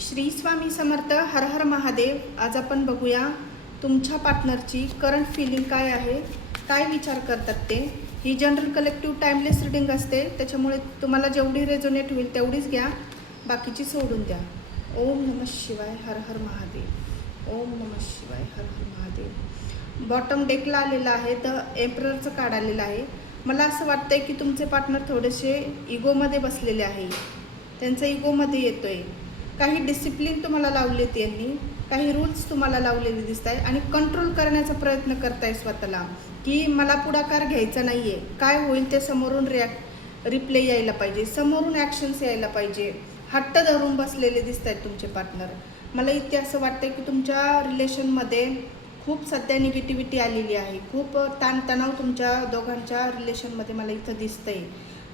श्री स्वामी समर्थ. हर हर महादेव. आज आपण बघूया तुमच्या पार्टनरची करंट फिलिंग काय आहे, काय विचार करतात ते. ही जनरल कलेक्टिव्ह टाइमलेस रिडिंग असते, त्याच्यामुळे तुम्हाला जेवढी रेझोनेट होईल तेवढीच घ्या, बाकीची सोडून द्या. ओम नमः शिवाय. हर हर महादेव. ओम नमः शिवाय. हर हर महादेव. बॉटम डेकला आलेला आहे, द एम्पररचं कार्ड आलेलं आहे. मला असं वाटतंय की तुमचे पार्टनर थोडेसे इगोमध्ये बसलेले आहे, त्यांचा इगोमध्ये येतोय. काही डिसिप्लिन तुम्हाला लावलेत यांनी, काही रूल्स तुम्हाला लावलेले दिसत आहे आणि कंट्रोल करण्याचा प्रयत्न करताय स्वतःला, की मला पुढाकार घ्यायचा नाही आहे, काय होईल ते समोरून रिप्ले यायला पाहिजे, समोरून ॲक्शन्स यायला पाहिजे. हट्ट धरून बसलेले दिसत आहेत तुमचे पार्टनर. मला इथे असं वाटतं की तुमच्या रिलेशनमध्ये खूप सध्या निगेटिव्हिटी आलेली आहे, खूप ताणतणाव तुमच्या दोघांच्या रिलेशनमध्ये मला इथं दिसतंय.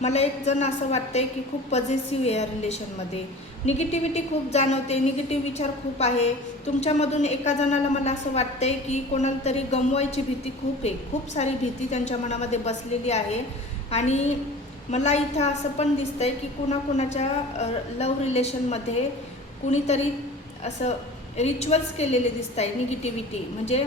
मला एक जण असं वाटतंय की खूप पॉझिटिव्ह आहे या रिलेशनमध्ये, निगेटिव्हिटी खूप जाणवते, निगेटिव्ह विचार खूप आहे तुमच्यामधून. एका जणाला मला असं वाटतंय की कोणाला तरी गमवायची भीती खूप आहे, खूप सारी भीती त्यांच्या मनामध्ये बसलेली आहे. आणि मला इथं असं पण दिसतंय की कुणाकुणाच्या लव्ह रिलेशनमध्ये कुणीतरी असं रिच्युअल्स केलेले दिसत आहे. निगेटिव्हिटी म्हणजे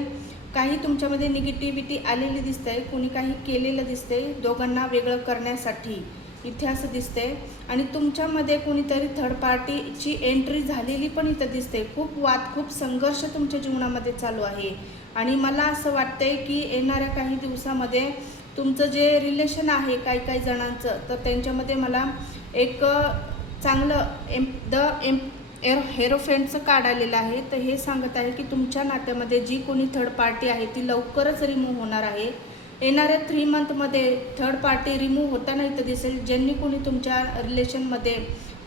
काही तुमच्यामध्ये निगेटिव्हिटी आलेली दिसते, कुणी काही केलेलं दिसते दोघांना वेगळं करण्यासाठी इथे असं दिसते. आणि तुमच्यामध्ये कुणीतरी थर्ड पार्टीची एंट्री झालेली पण इथं दिसते. खूप वाद, खूप संघर्ष तुमच्या जीवनामध्ये चालू आहे. आणि मला असं वाटतंय की येणाऱ्या काही दिवसामध्ये तुमचं जे रिलेशन आहे काही काही जणांचं, तर त्यांच्यामध्ये मला एक चांगलं हेरोफ्रेंडचं कार्ड आलेलं आहे. तर हे सांगत आहे की तुमच्या नात्यामध्ये जी कोणी थर्ड पार्टी आहे ती लवकरच रिमूव्ह होणार आहे. येणाऱ्या 3 मंथमध्ये थर्ड पार्टी रिमूव्ह होताना इथं दिसेल. ज्यांनी कोणी तुमच्या रिलेशनमध्ये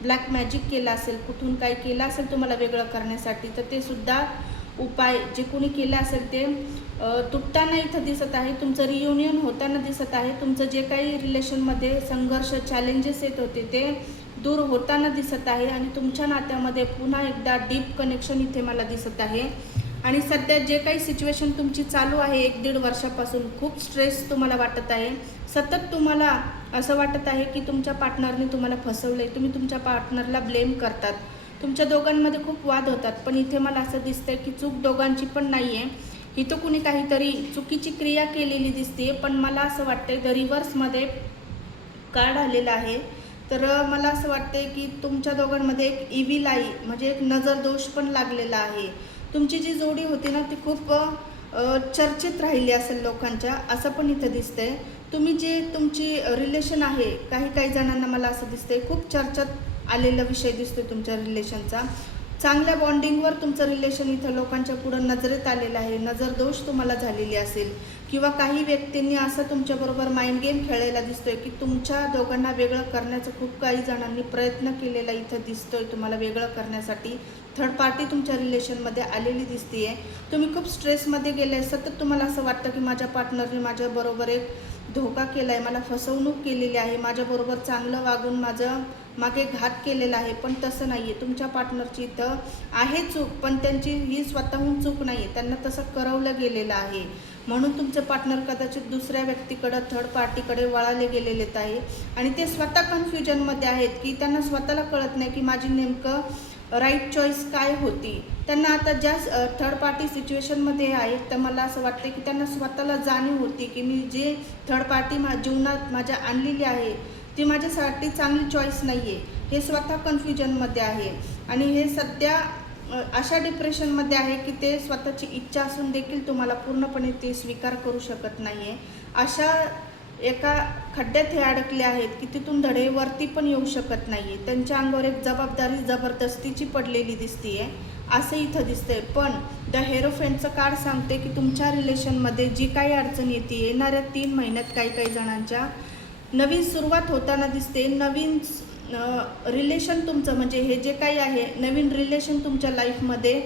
ब्लॅक मॅजिक केला असेल, कुठून काय केलं असेल तुम्हाला वेगळं करण्यासाठी, तर ते सुद्धा उपाय जे कोणी केलं असेल ते तुटताना इथं दिसत आहे. तुमचं रियुनियन होताना दिसत आहे. तुमचं जे काही रिलेशनमध्ये संघर्ष, चॅलेंजेस येत होते ते दूर होताना दिसत आहे. आणि तुमच्या नात्यामध्ये पुन्हा एकदा डीप कनेक्शन इथे मला दिसत आहे. आणि सध्या जे काही सिच्युएशन तुमची चालू आहे 1-1.5 वर्षापासून, खूप स्ट्रेस तुम्हाला वाटत आहे. सतत तुम्हाला असं वाटत आहे की तुमच्या पार्टनरने तुम्हाला फसवलं आहे, तुम्ही तुमच्या पार्टनरला ब्लेम करतात, तुमच्या दोघांमध्ये खूप वाद होतात. पण इथे मला असं दिसतंय की चूक दोघांची पण नाही आहे, इथं कुणी काहीतरी चुकीची क्रिया केलेली दिसते. पण मला असं वाटतंय द रिव्हर्समध्ये कार्ड आलेलं आहे. तर मला असं वाटतंय की तुमच्या दोघांमध्ये एक इव्हिल आई म्हणजे एक नजर दोष पण लागलेला आहे. तुमची जी जोडी होती ना ती खूप चर्चेत राहिली असेल लोकांच्या, असं पण इथं दिसतंय. तुम्ही जे तुमची रिलेशन आहे काही जणांना मला असं दिसतंय खूप चर्चेत आलेला विषय दिसतोय तुमच्या रिलेशनचा. चांगल्या बॉन्डिंगवर तुमचं रिलेशन इथं लोकांच्या पुढं नजरेत आलेलं आहे. नजरदोष तुम्हाला झालेली असेल किंवा काही व्यक्तींनी असं तुमच्याबरोबर माइंड गेम खेळायला दिसतोय की तुमच्या दोघांना वेगळं करण्याचं खूप काही जणांनी प्रयत्न केलेला इथं दिसतोय. तुम्हाला वेगळं करण्यासाठी थर्ड पार्टी तुमच्या रिलेशनमध्ये आलेली दिसते आहे. तुम्ही खूप स्ट्रेसमध्ये गेले आहे. सतत तुम्हाला असं वाटतं की माझ्या पार्टनरने माझ्याबरोबर एक धोका केला आहे, मला फसवणूक केलेली आहे, माझ्याबरोबर चांगलं वागून माझं मागे घात केलेला आहे. पण तसं नाही आहे. तुमच्या पार्टनरची इथं आहे चूक, पण त्यांची ही स्वतःहून चूक नाही आहे, त्यांना तसं करवलं गेलेलं आहे. म्हणून तुमचे पार्टनर कदाचित दुसऱ्या व्यक्तीकडं, थर्ड पार्टीकडे वळाले गेलेले आहे. आणि ते स्वतः कन्फ्युजनमध्ये आहेत की त्यांना स्वतःला कळत नाही की माझी नेमकं राईट चॉईस काय होती. त्यांना आता ज्या थर्ड पार्टी सिच्युएशनमध्ये आहेत, तर मला असं वाटतं की त्यांना स्वतःला जाणीव होती की मी जे थर्ड पार्टी जीवनात माझ्या आणलेली आहे ती माझ्यासाठी चांगली चॉईस नाही आहे. हे स्वतः कन्फ्युजनमध्ये आहे आणि हे सध्या अशा डिप्रेशनमध्ये आहे की ते स्वतःची इच्छा असून देखील तुम्हाला पूर्णपणे ते स्वीकार करू शकत नाही आहे. अशा एका खड्ड्यात हे अडकले आहेत की तिथून धडेवरती पण येऊ शकत नाही आहे. त्यांच्या अंगावर एक जबाबदारी जबरदस्तीची पडलेली दिसते आहे, असं इथं दिसतंय. पण द हेरोफ्रेंडचं कार्ड सांगते की तुमच्या रिलेशनमध्ये जी काही अडचण येते येणाऱ्या 3 महिन्यात काही जणांच्या नवीन सुरुवात होताना दिसते. नवीन रिलेशन तुमचं म्हणजे हे जे काही आहे नवीन रिलेशन तुमच्या लाईफमध्ये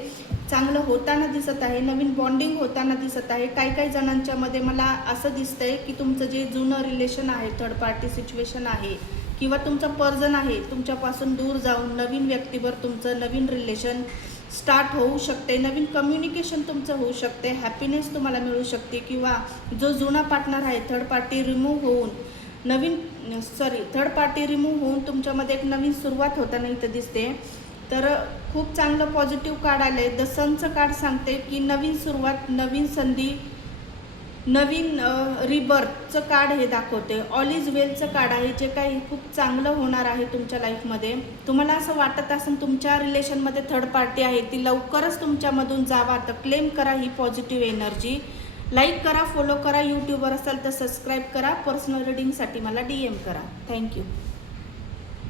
चांगलं होताना दिसत आहे, नवीन बॉन्डिंग होताना दिसत आहे. काही जणांच्यामध्ये मला असं दिसतंय की तुमचं जे जुनं रिलेशन आहे, थर्ड पार्टी सिच्युएशन आहे किंवा तुमचं पर्सन आहे तुमच्यापासून दूर जाऊन नवीन व्यक्तीवर तुमचं नवीन रिलेशन स्टार्ट होऊ शकते, नवीन कम्युनिकेशन तुमचं होऊ शकते, हॅपीनेस तुम्हाला मिळू शकते. किंवा जो जुना पार्टनर आहे थर्ड पार्टी रिमूव्ह होऊन थर्ड पार्टी रिमूव्ह होऊन तुमच्यामध्ये एक नवीन सुरुवात होताना इथं दिसते. तर खूप चांगलं पॉझिटिव्ह कार्ड आलं आहे. द सनचं कार्ड सांगते की नवीन सुरुवात, नवीन संधी, नवीन रिबर्थचं कार्ड हे दाखवते. ऑल इज वेलचं कार्ड आहे, जे काही खूप चांगलं होणार आहे तुमच्या लाईफमध्ये. तुम्हाला असं वाटत असेल तुमच्या रिलेशनमध्ये थर्ड पार्टी आहे, ती लवकरच तुमच्यामधून जावा, तर क्लेम करा ही पॉझिटिव्ह एनर्जी. लाईक करा, फॉलो करा, यूट्यूबवर असाल तर सबस्क्राईब करा. पर्सनल रीडिंगसाठी मला DM करा. थँक्यू.